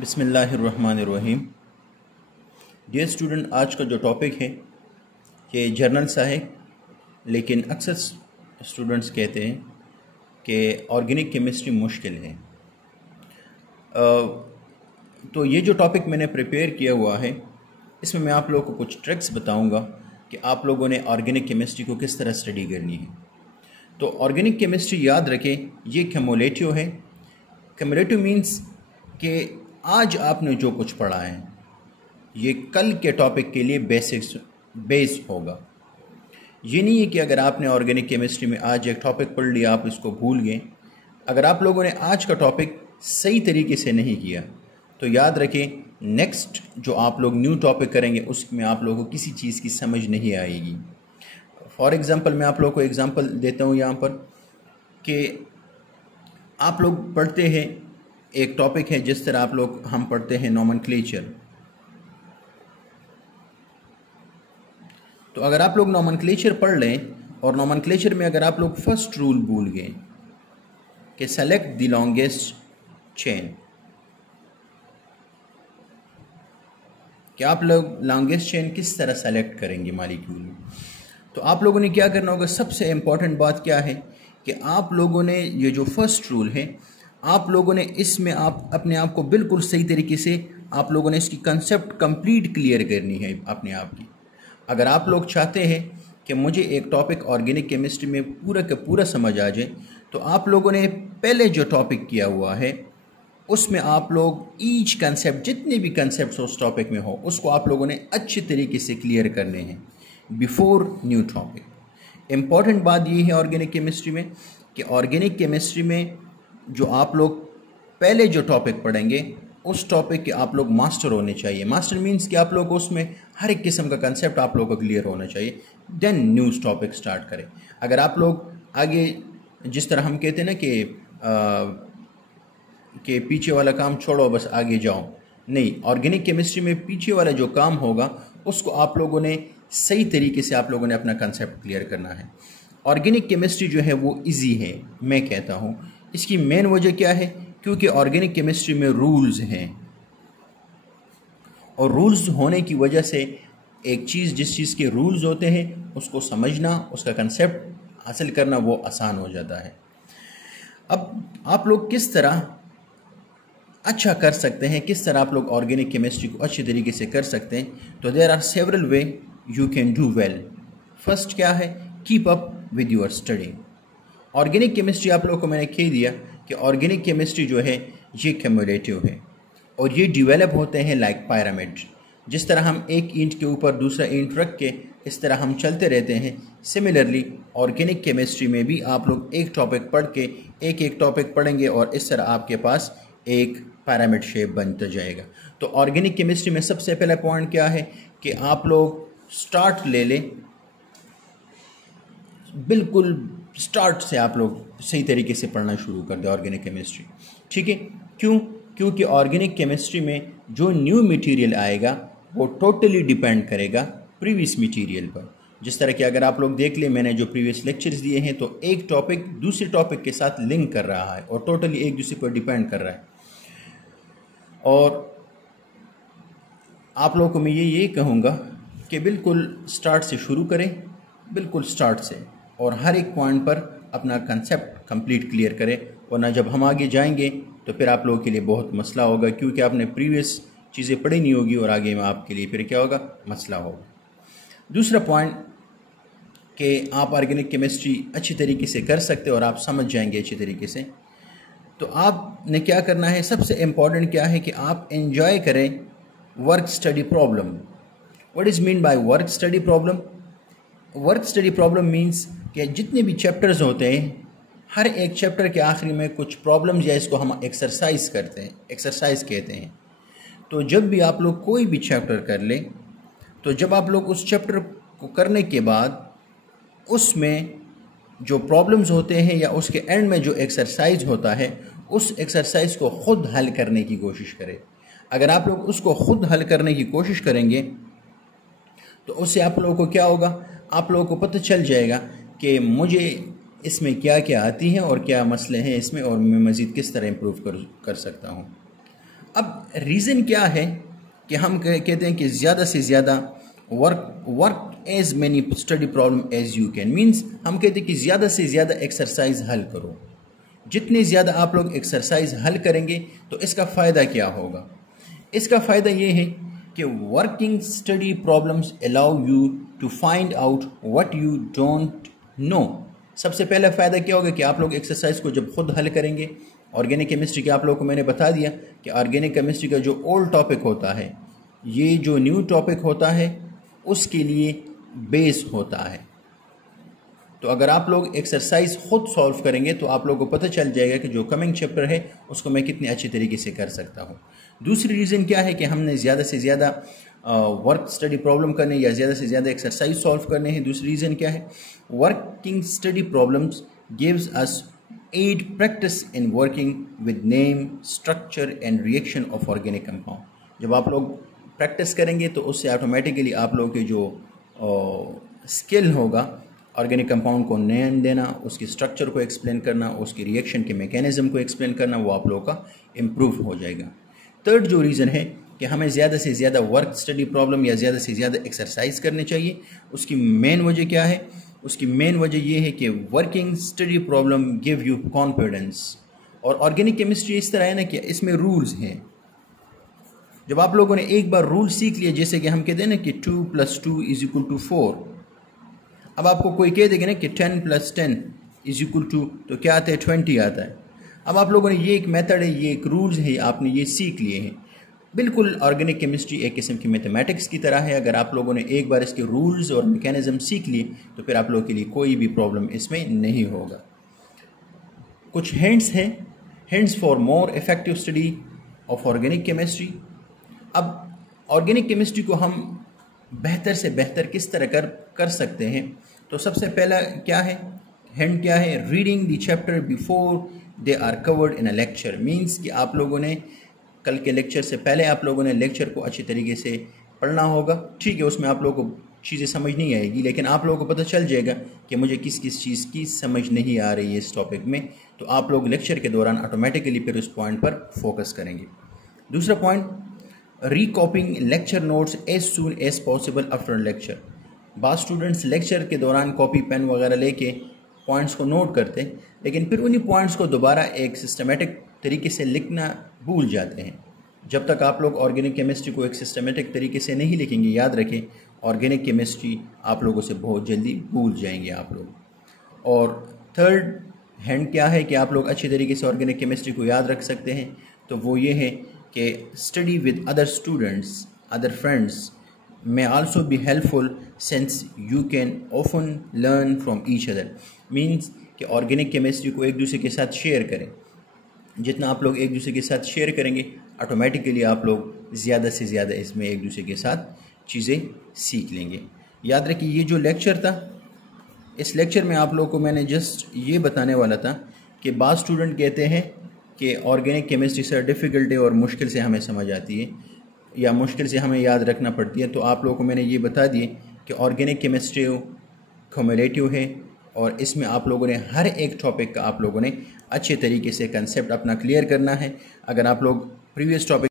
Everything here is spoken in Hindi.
बिस्मिल्लाहिर्रहमानिर्रहीम। डियर स्टूडेंट, आज का जो टॉपिक है ये जर्नल सा है, लेकिन अक्सर स्टूडेंट्स कहते हैं कि ऑर्गेनिक केमिस्ट्री मुश्किल है। तो ये जो टॉपिक मैंने प्रिपेयर किया हुआ है, इसमें मैं आप लोगों को कुछ ट्रिक्स बताऊंगा कि आप लोगों ने ऑर्गेनिक केमिस्ट्री को किस तरह स्टडी करनी है। तो ऑर्गेनिक केमिस्ट्री याद रखें, ये क्यूमुलेटिव है। क्यूमुलेटिव मीन्स कि आज आपने जो कुछ पढ़ा है ये कल के टॉपिक के लिए बेस होगा। ये नहीं है कि अगर आपने ऑर्गेनिक केमिस्ट्री में आज एक टॉपिक पढ़ लिया आप इसको भूल गए। अगर आप लोगों ने आज का टॉपिक सही तरीके से नहीं किया तो याद रखें, नेक्स्ट जो आप लोग न्यू टॉपिक करेंगे उसमें आप लोगों को किसी चीज़ की समझ नहीं आएगी। फॉर एग्ज़ाम्पल मैं आप लोगों को एग्ज़ाम्पल देता हूँ यहाँ पर कि आप लोग पढ़ते हैं, एक टॉपिक है जिस तरह हम पढ़ते हैं नोमेनक्लेचर। तो अगर आप लोग नोमेनक्लेचर पढ़ लें और नोमेनक्लेचर में अगर आप लोग फर्स्ट रूल भूल गए कि सेलेक्ट द लॉन्गेस्ट चेन, कि आप लोग लॉन्गेस्ट चेन किस तरह सेलेक्ट करेंगे मॉलिक्यूल में, तो आप लोगों ने क्या करना होगा। सबसे इम्पॉर्टेंट बात क्या है कि आप लोगों ने ये जो फर्स्ट रूल है, आप लोगों ने इसमें आप अपने आप को बिल्कुल सही तरीके से आप लोगों ने इसकी कंसेप्ट कंप्लीट क्लियर करनी है अपने आप की। अगर आप लोग चाहते हैं कि मुझे एक टॉपिक ऑर्गेनिक केमिस्ट्री में पूरा का पूरा समझ आ जाए, तो आप लोगों ने पहले जो टॉपिक किया हुआ है उसमें आप लोग ईच कंसेप्ट, जितने भी कंसेप्ट उस टॉपिक में हो, उसको आप लोगों ने अच्छे तरीके से क्लियर करने हैं बिफोर न्यू टॉपिक। इम्पॉर्टेंट बात ये है ऑर्गेनिक केमिस्ट्री में कि ऑर्गेनिक केमिस्ट्री में जो आप लोग पहले जो टॉपिक पढ़ेंगे उस टॉपिक के आप लोग मास्टर होने चाहिए। मास्टर मीन्स कि आप लोग उसमें हर एक किस्म का कंसेप्ट आप लोगों को क्लियर होना चाहिए, देन न्यूज़ टॉपिक स्टार्ट करें। अगर आप लोग आगे जिस तरह हम कहते हैं ना कि पीछे वाला काम छोड़ो बस आगे जाओ, नहीं, ऑर्गेनिक केमिस्ट्री में पीछे वाला जो काम होगा उसको आप लोगों ने सही तरीके से आप लोगों ने अपना कंसेप्ट क्लियर करना है। ऑर्गेनिक केमिस्ट्री जो है वो ईजी है, मैं कहता हूँ। इसकी मेन वजह क्या है? क्योंकि ऑर्गेनिक केमिस्ट्री में रूल्स हैं, और रूल्स होने की वजह से एक चीज़, जिस चीज़ के रूल्स होते हैं उसको समझना, उसका कंसेप्ट हासिल करना वो आसान हो जाता है। अब आप लोग किस तरह अच्छा कर सकते हैं, किस तरह आप लोग ऑर्गेनिक केमिस्ट्री को अच्छे तरीके से कर सकते हैं, तो there are several way you can do well. First क्या है? Keep up with your study. Organic chemistry आप लोगों को मैंने कह दिया कि ऑर्गेनिक केमिस्ट्री जो है ये क्यूमुलेटिव है और ये डिवेलप होते हैं लाइक पिरामिड। जिस तरह हम एक ईंट के ऊपर दूसरा ईंट रख के इस तरह हम चलते रहते हैं, सिमिलरली ऑर्गेनिक केमिस्ट्री में भी आप लोग एक टॉपिक पढ़ के एक टॉपिक पढ़ेंगे और इस तरह आपके पास एक पिरामिड शेप बनता जाएगा। तो ऑर्गेनिक केमिस्ट्री में सबसे पहला पॉइंट क्या है कि आप लोग स्टार्ट ले लें, बिल्कुल स्टार्ट से आप लोग सही तरीके से पढ़ना शुरू कर दें ऑर्गेनिक केमिस्ट्री। ठीक है? क्यों? क्योंकि ऑर्गेनिक केमिस्ट्री में जो न्यू मटेरियल आएगा वो टोटली डिपेंड करेगा प्रीवियस मटेरियल पर। जिस तरह कि अगर आप लोग देख लें, मैंने जो प्रीवियस लेक्चर्स दिए हैं, तो एक टॉपिक दूसरे टॉपिक के साथ लिंक कर रहा है और टोटली एक दूसरे पर डिपेंड कर रहा है। और आप लोगों को मैं ये कहूँगा कि बिल्कुल स्टार्ट से शुरू करें, बिल्कुल स्टार्ट से, और हर एक पॉइंट पर अपना कंसेप्ट कंप्लीट क्लियर करें, वरना जब हम आगे जाएंगे तो फिर आप लोगों के लिए बहुत मसला होगा, क्योंकि आपने प्रीवियस चीज़ें पढ़ी नहीं होगी और आगे में आपके लिए फिर क्या होगा? मसला होगा। दूसरा पॉइंट कि आप ऑर्गेनिक केमिस्ट्री अच्छी तरीके से कर सकते हो और आप समझ जाएंगे अच्छी तरीके से। तो आपने क्या करना है, सबसे इम्पॉर्टेंट क्या है कि आप एंजॉय करें work study problem. What is mean by work study problem? Work study problem means कि जितने भी चैप्टर्स होते हैं, हर एक चैप्टर के आखिरी में कुछ प्रॉब्लम्स या इसको हम एक्सरसाइज करते हैं, एक्सरसाइज कहते हैं। तो जब भी आप लोग कोई भी चैप्टर कर लें, तो जब आप लोग उस चैप्टर को करने के बाद उसमें जो प्रॉब्लम्स होते हैं या उसके एंड में जो एक्सरसाइज होता है, उस एक्सरसाइज को ख़ुद हल करने की कोशिश करें। अगर आप लोग उसको ख़ुद हल करने की कोशिश करेंगे तो उससे आप लोगों को क्या होगा? आप लोगों को पता चल जाएगा कि मुझे इसमें क्या क्या आती हैं और क्या मसले हैं इसमें, और मैं मज़ीद किस तरह इम्प्रूव कर सकता हूँ। अब रीज़न क्या है कि हम कहते हैं कि ज़्यादा से ज़्यादा work as many study problem as you can, means हम कहते हैं कि ज़्यादा से ज़्यादा एक्सरसाइज हल करो। जितनी ज़्यादा आप लोग एक्सरसाइज हल करेंगे तो इसका फ़ायदा क्या होगा? इसका फ़ायदा ये है कि working study problems allow you to find out what you don't know. सबसे पहला फ़ायदा क्या होगा कि आप लोग एक्सरसाइज को जब खुद हल करेंगे, ऑर्गेनिक केमिस्ट्री के आप लोगों को मैंने बता दिया कि ऑर्गेनिक केमिस्ट्री का जो ओल्ड टॉपिक होता है, ये जो न्यू टॉपिक होता है उसके लिए बेस होता है। तो अगर आप लोग एक्सरसाइज खुद सॉल्व करेंगे तो आप लोगों को पता चल जाएगा कि जो कमिंग चैप्टर है उसको मैं कितने अच्छे तरीके से कर सकता हूँ। दूसरी रीज़न क्या है कि हमने ज़्यादा से ज़्यादा वर्क स्टडी प्रॉब्लम करने या ज़्यादा से ज़्यादा एक्सरसाइज सॉल्व करने हैं। दूसरी रीज़न क्या है? Working study problems gives us ad practice in working with name, structure and reaction of organic compound. जब आप लोग प्रैक्टिस करेंगे तो उससे ऑटोमेटिकली आप लोगों के जो स्किल होगा ऑर्गेनिक कंपाउंड को नेम देना, उसके स्ट्रक्चर को एक्सप्लेन करना, उसकी रिएक्शन के मैकेनिज्म को एक्सप्लेन करना, वो आप लोगों का इम्प्रूव हो जाएगा। थर्ड जो रीज़न है कि हमें ज़्यादा से ज़्यादा वर्क स्टडी प्रॉब्लम या ज़्यादा से ज़्यादा एक्सरसाइज करने चाहिए। उसकी मेन वजह क्या है? उसकी मेन वजह ये है कि working study problem give you confidence. और ऑर्गेनिक केमिस्ट्री इस तरह है ना कि इसमें रूल्स हैं। जब आप लोगों ने एक बार रूल सीख लिए, जैसे कि हम कहते हैं ना कि 2 + 2 = 4, अब आपको कोई कह देगा ना कि 10 + 10 = तो क्या आता है? 20 आता है। अब आप लोगों ने ये एक मेथड है, ये एक रूल्स है, आपने ये सीख लिए हैं। बिल्कुल ऑर्गेनिक केमिस्ट्री एक किस्म की मैथमेटिक्स की तरह है। अगर आप लोगों ने एक बार इसके रूल्स और मैकेनिज्म सीख लिए तो फिर आप लोगों के लिए कोई भी प्रॉब्लम इसमें नहीं होगा। कुछ हिंट्स हैं, hints for more effective study of organic chemistry. अब ऑर्गेनिक केमिस्ट्री को हम बेहतर से बेहतर किस तरह कर सकते हैं? तो सबसे पहला क्या है, हिंट क्या है? Reading the chapter before they are covered in a lecture. Means कि आप लोगों ने कल के लेक्चर से पहले आप लोगों ने लेक्चर को अच्छी तरीके से पढ़ना होगा। ठीक है, उसमें आप लोगों को चीज़ें समझ नहीं आएगी, लेकिन आप लोगों को पता चल जाएगा कि मुझे किस किस चीज़ की समझ नहीं आ रही है इस टॉपिक में। तो आप लोग लेक्चर के दौरान ऑटोमेटिकली फिर उस पॉइंट पर फोकस करेंगे। दूसरा point, recopying lecture notes as soon as possible after lecture. बाद स्टूडेंट्स लेक्चर के दौरान कॉपी पेन वगैरह लेके पॉइंट्स को नोट करते हैं, लेकिन फिर उन्हीं पॉइंट्स को दोबारा एक सिस्टमेटिक तरीके से लिखना भूल जाते हैं। जब तक आप लोग ऑर्गेनिक केमिस्ट्री को एक सिस्टमेटिक तरीके से नहीं लिखेंगे, याद रखें ऑर्गेनिक केमिस्ट्री आप लोगों से बहुत जल्दी भूल जाएंगे आप लोग। और थर्ड हैंड क्या है कि आप लोग अच्छी तरीके से ऑर्गेनिक केमिस्ट्री को याद रख सकते हैं, तो वो ये है कि study with other students, other friends may also be helpful since you can often learn from each other। Means कि ऑर्गेनिक केमिस्ट्री को एक दूसरे के साथ शेयर करें। जितना आप लोग एक दूसरे के साथ शेयर करेंगे ऑटोमेटिकली आप लोग ज़्यादा से ज़्यादा इसमें एक दूसरे के साथ चीज़ें सीख लेंगे। याद रखिए ये जो लेक्चर था, इस लेक्चर में आप लोगों को मैंने जस्ट ये बताने वाला था कि बाद स्टूडेंट कहते हैं कि ऑर्गेनिक केमिस्ट्री सर डिफ़िकल्ट है और मुश्किल से हमें समझ आती है या मुश्किल से हमें याद रखना पड़ती है। तो आप लोगों को मैंने ये बता दिए कि ऑर्गेनिक केमिस्ट्री क्यूमुलेटिव है और इसमें आप लोगों ने हर एक टॉपिक का आप लोगों ने अच्छे तरीके से कंसेप्ट अपना क्लियर करना है। अगर आप लोग प्रीवियस टॉपिक